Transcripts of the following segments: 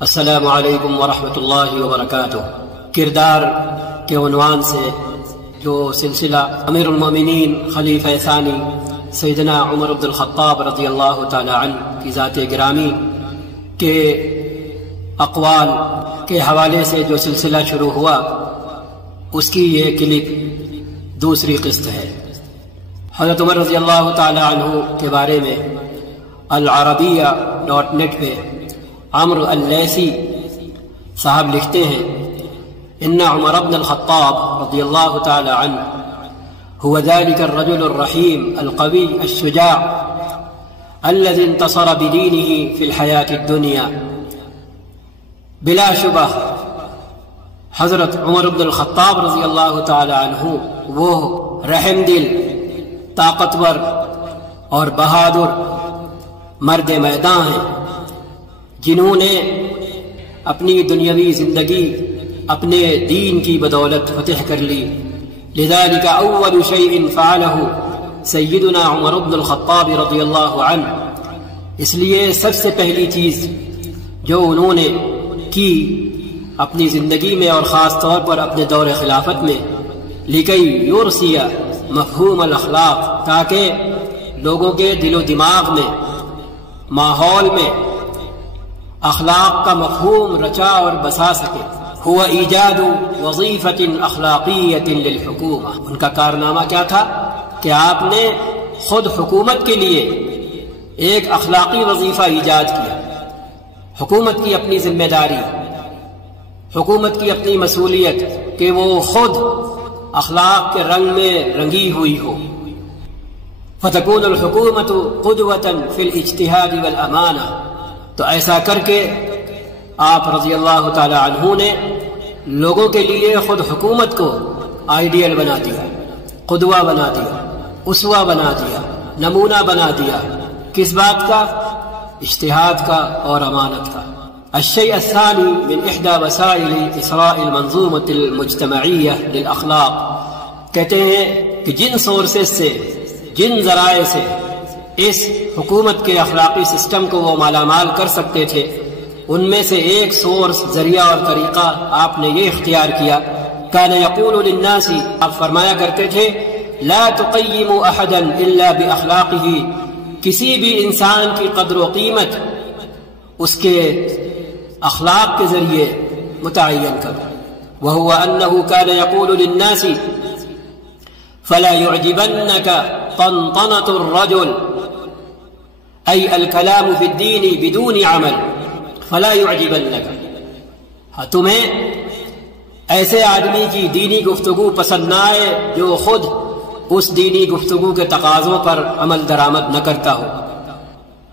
السلام علیکم ورحمۃ اللہ وبرکاتہ۔ کردار کے عنوان سے جو سلسلہ امیر المومنین خلیفہ ثانی سیدنا عمر بن الخطاب رضی اللہ تعالی عنہ کی ذات گرامی کے اقوال کے حوالے سے جو سلسلہ شروع ہوا، اس کی یہ کلپ دوسری قسط ہے۔ حضرت عمر رضی اللہ تعالی عنہ کے بارے میں العربیہ.net پہ عمرو اللیثی صاحب لکھتے ہیں: ان عمر بن الخطاب رضی اللہ تعالی عنہ هو ذلك الرجل الرحيم القوي الشجاع الذي انتصر بدينه في الحياة الدنيا۔ بلا شبہ حضرت عمر بن الخطاب رضی اللہ تعالی عنہ وہ رحم دل، طاقتور اور بہادر مرد میدان ہیں جنہوں نے اپنی دنیاوی زندگی اپنے دین کی بدولت فتح کر لی۔ لذلك اول شيء فعله سیدنا عمر بن الخطاب رضی اللہ عنہ، اس لیے سب سے پہلی چیز جو انہوں نے کی اپنی زندگی میں اور خاص طور پر اپنے دور خلافت میں، لکی یرسی مفہوم الاخلاق، تاکہ لوگوں کے دل و دماغ میں، ماحول میں اخلاق کا مفہوم رچا اور بسا سکے۔ هو ایجاد وظیفۃ اخلاقیۃ للحکومہ، ان کا کارنامہ کیا تھا کہ آپ نے خود حکومت کے لیے ایک اخلاقی وظیفہ ایجاد کیا۔ حکومت کی اپنی ذمہ داری، حکومت کی اپنی مسئولیت کہ وہ خود اخلاق کے رنگ میں رنگی ہوئی ہو۔ فتكون الحکومت قدوۃ فی الاجتہاد والامانہ، تو ایسا کر کے آپ رضی اللہ تعالی عنہ نے لوگوں کے لیے خود حکومت کو آئیڈیل بنا دیا، قدوہ بنا دیا، اسوہ بنا دیا، نمونہ بنا دیا۔ کس بات کا؟ اجتہاد کا اور امانت کا۔ الشیء الثانی من احدى وسائل اسراء المنظومة المجتمعیہ للاخلاق، کہتے ہیں کہ جن سورسز سے، جن ذرائع سے اس حکومت کے اخلاقی سسٹم کو وہ مالا مال کر سکتے تھے، ان میں سے ایک سورس، ذریعہ اور طریقہ آپ نے یہ اختیار کیا۔ کان یقول للناس، آپ فرمایا کرتے تھے، لا تقیموا احدا الا باخلاقہ، کسی بھی انسان کی قدر و قیمت اس کے اخلاق کے ذریعے متعین کرو۔ وهو انه كان يقول للناس فلا يعجبنك طنطنة الرجل، ای الکلام فی الدین بدون عمل فلا يعجبنك، تمہیں ایسے آدمی کی دینی گفتگو پسند نہ آئے جو خود اس دینی گفتگو کے تقاضوں پر عمل درآمد نہ کرتا ہو۔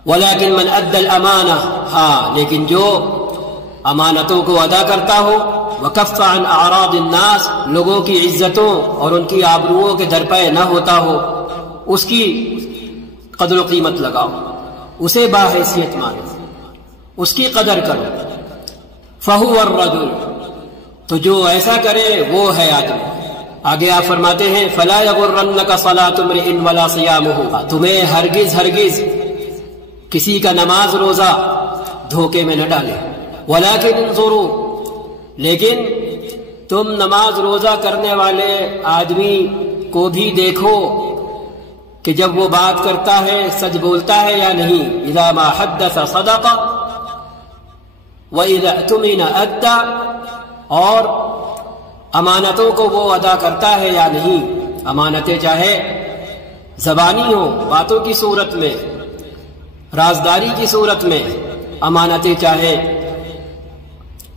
ولكن من ادى الامانہ، ہاں لیکن جو امانتوں کو ادا کرتا ہو، وکف عن اعراض الناس، لوگوں کی عزتوں اور ان کی آبروؤں کے درپے نہ ہوتا ہو، اس کی قدر و قیمت لگاؤ، اسے باحیثیت مانو، اس کی قدر کرو۔ فہو الرجل، تو جو ایسا کرے وہ ہے آدمی۔ آگے آپ فرماتے ہیں فلا یغرنک صلاۃ امرئ ولا صیامہ، تمہیں ہرگز کسی کا نماز روزہ دھوکے میں نہ ڈالے۔ ولکن انظروا، لیکن تم نماز روزہ کرنے والے آدمی کو بھی دیکھو کہ جب وہ بات کرتا ہے سچ بولتا ہے یا نہیں۔ اذا ما حدث صدق واذا اؤتمن ادى، اور امانتوں کو وہ ادا کرتا ہے یا نہیں۔ امانتیں چاہے زبانی ہوں، باتوں کی صورت میں، رازداری کی صورت میں، امانتیں چاہے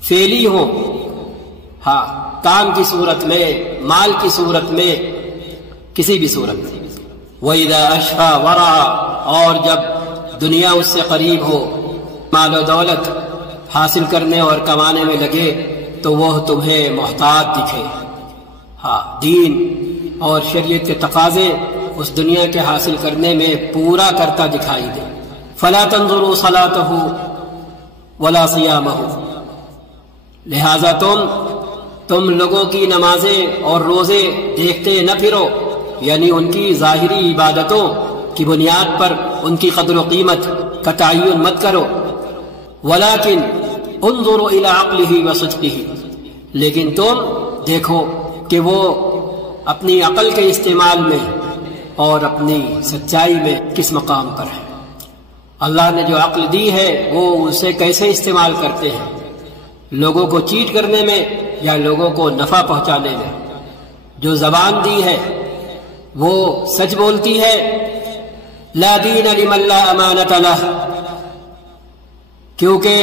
فعلی ہوں، ہاں کام کی صورت میں، مال کی صورت میں، کسی بھی صورت میں۔ وَإِذَا أَشْفَى وَرَعَ، اور جب دنیا اس سے قریب ہو، مال و دولت حاصل کرنے اور کمانے میں لگے، تو وہ تمہیں محتاط دکھے، ہاں دین اور شریعت کے تقاضے اس دنیا کے حاصل کرنے میں پورا کرتا دکھائی دے۔ فَلَا تَنظُرُوا صَلَاتَهُ وَلَا صِيَامَهُ، لہذا تم لوگوں کی نمازیں اور روزے دیکھتے نہ پھرو، یعنی ان کی ظاہری عبادتوں کی بنیاد پر ان کی قدر و قیمت کا تعین مت کرو۔ ولیکن انظروا الى عقله وصدقه، لیکن تم دیکھو کہ وہ اپنی عقل کے استعمال میں اور اپنی سچائی میں کس مقام پر ہے۔ اللہ نے جو عقل دی ہے وہ اسے کیسے استعمال کرتے ہیں، لوگوں کو چیٹ کرنے میں یا لوگوں کو نفع پہنچانے میں۔ جو زبان دی ہے وہ سچ بولتی ہے، لا دین لمن لا امانت لہ، کیونکہ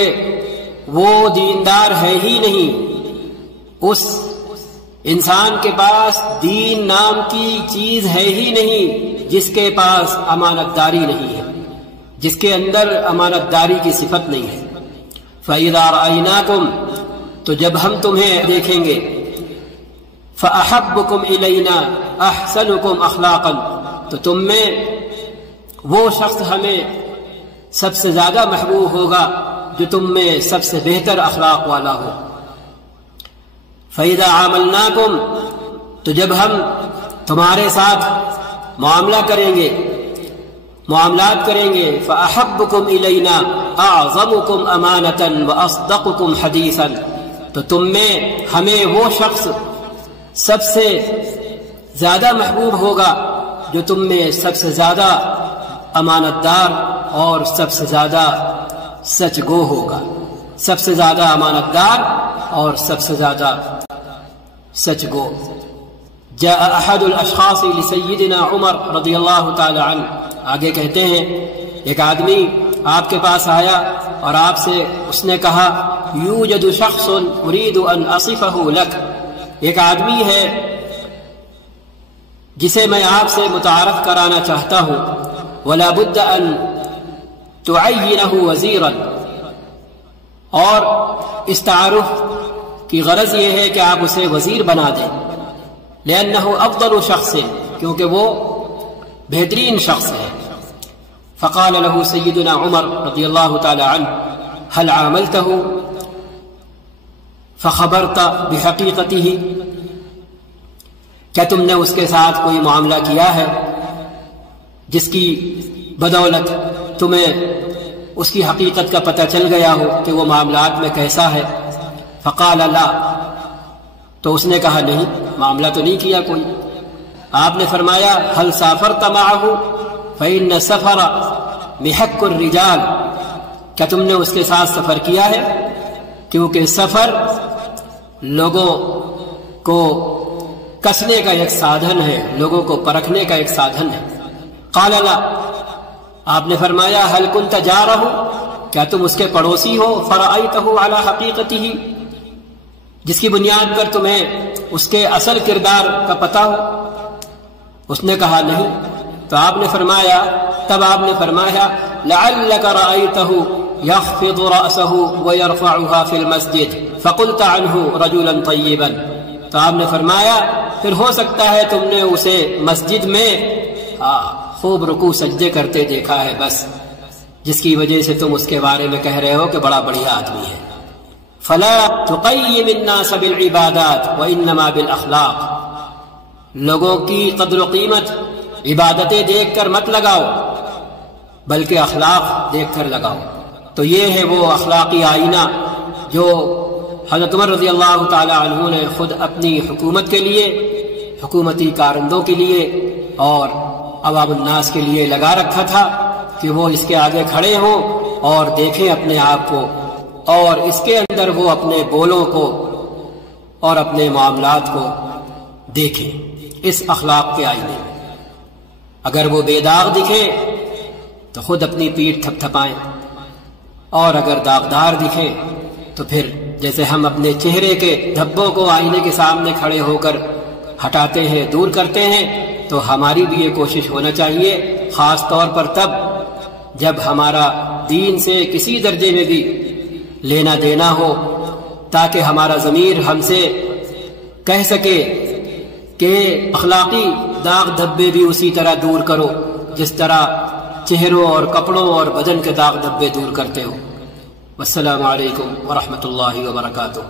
وہ دیندار ہے ہی نہیں، اس انسان کے پاس دین نام کی چیز ہے ہی نہیں جس کے پاس امانت داری نہیں ہے، جس کے اندر امانت داری کی صفت نہیں ہے۔ فَإِذَا رَأَيْنَاكُمْ، تو جب ہم تمہیں دیکھیں گے، فَأَحَبُّكُمْ إِلَيْنَا أَحْسَنُكُمْ أَخْلَاقًا، تو تم میں وہ شخص ہمیں سب سے زیادہ محبوب ہوگا جو تم میں سب سے بہتر اخلاق والا ہو۔ فَإِذَا عَامَلْنَاكُمْ، تو جب ہم تمہارے ساتھ معاملہ کریں گے، معاملات کریں گے، فَأَحَبُّكُمْ إِلَيْنَا أَعْظَمُكُمْ أَمَانَةً وَأَصْدَقُكُمْ حَدِيثًا، تو تم میں ہمیں وہ شخص سب سے زیادہ محبوب ہوگا جو تم میں سب سے زیادہ امانت دار اور سب سے زیادہ سچ گو ہوگا، سب سے زیادہ امانت دار اور سب سے زیادہ سچ گو۔ جاء احد الاشخاص لسیدنا عمر رضی اللہ تعالی عنہ، آگے کہتے ہیں ایک آدمی آپ کے پاس آیا اور آپ سے اس نے کہا، یوجد شخص اريد ان اصفه لك، ایک آدمی ہے جسے میں آپ سے متعارف کرانا چاہتا ہوں، ولا بد ان تعینہ وزیرا، اور اس تعارف کی غرض یہ ہے کہ آپ اسے وزیر بنا دیں، لأنہ افضل شخص، کیونکہ وہ بہترین شخص ہے۔ فقال له سیدنا عمر رضی اللہ تعالی عنہ، هل عاملته فخبرت بحقیقته، کیا تم نے اس کے ساتھ کوئی معاملہ کیا ہے جس کی بدولت تمہیں اس کی حقیقت کا پتہ چل گیا ہو کہ وہ معاملات میں کیسا ہے؟ فقال لا، تو اس نے کہا نہیں، معاملہ تو نہیں کیا کوئی۔ آپ نے فرمایا هل سافرت معه فإن السفر محك الرجال، کیا تم نے اس کے ساتھ سفر کیا ہے؟ کیونکہ سفر لوگوں کو کسنے کا ایک سادھن ہے، لوگوں کو پرکھنے کا ایک سادھن ہے۔ قال لا، آپ نے فرمایا هل كنت جاره، کیا تم اس کے پڑوسی ہو؟ فرأيته على حقیقته، جس کی بنیاد پر تمہیں اس کے اصل کردار کا پتہ ہو؟ اس نے کہا نہیں۔ تو آپ نے فرمایا، تب آپ نے فرمایا لعلك رأيته يخفض رأسه ويرفعها في المسجد فقلت عنه رجلا طيبا، تو آپ نے فرمایا پھر ہو سکتا ہے تم نے اسے مسجد میں خوب رکوع سجدے کرتے دیکھا ہے، بس جس کی وجہ سے تم اس کے بارے میں کہہ رہے ہو کہ بڑا بڑھیا آدمی ہے۔ فلا تقیم الناس بالعبادات وانما بالاخلاق، لوگوں کی قدر و قیمت عبادتیں دیکھ کر مت لگاؤ بلکہ اخلاق دیکھ کر لگاؤ۔ تو یہ ہے وہ اخلاقی آئینہ جو حضرت عمر رضی اللہ تعالی عنہ نے خود اپنی حکومت کے لیے، حکومتی کارندوں کے لیے اور عوام الناس کے لیے لگا رکھا تھا کہ وہ اس کے آگے کھڑے ہوں اور دیکھیں اپنے آپ کو، اور اس کے اندر وہ اپنے بولوں کو اور اپنے معاملات کو دیکھیں اس اخلاق کے آئینے میں۔ اگر وہ بے داغ دکھے تو خود اپنی پیٹھ تھپ تھپائیں، اور اگر داغدار دکھیں تو پھر جیسے ہم اپنے چہرے کے دھبوں کو آئینے کے سامنے کھڑے ہو کر ہٹاتے ہیں، دور کرتے ہیں، تو ہماری بھی یہ کوشش ہونا چاہیے، خاص طور پر تب جب ہمارا دین سے کسی درجے میں بھی لینا دینا ہو، تاکہ ہمارا ضمیر ہم سے کہہ سکے کہ اخلاقی داغ دھبے بھی اسی طرح دور کرو جس طرح چہروں اور کپڑوں اور بدن کے داغ دھبے دور کرتے ہو۔ والسلام علیکم ورحمۃ اللہ وبرکاتہ۔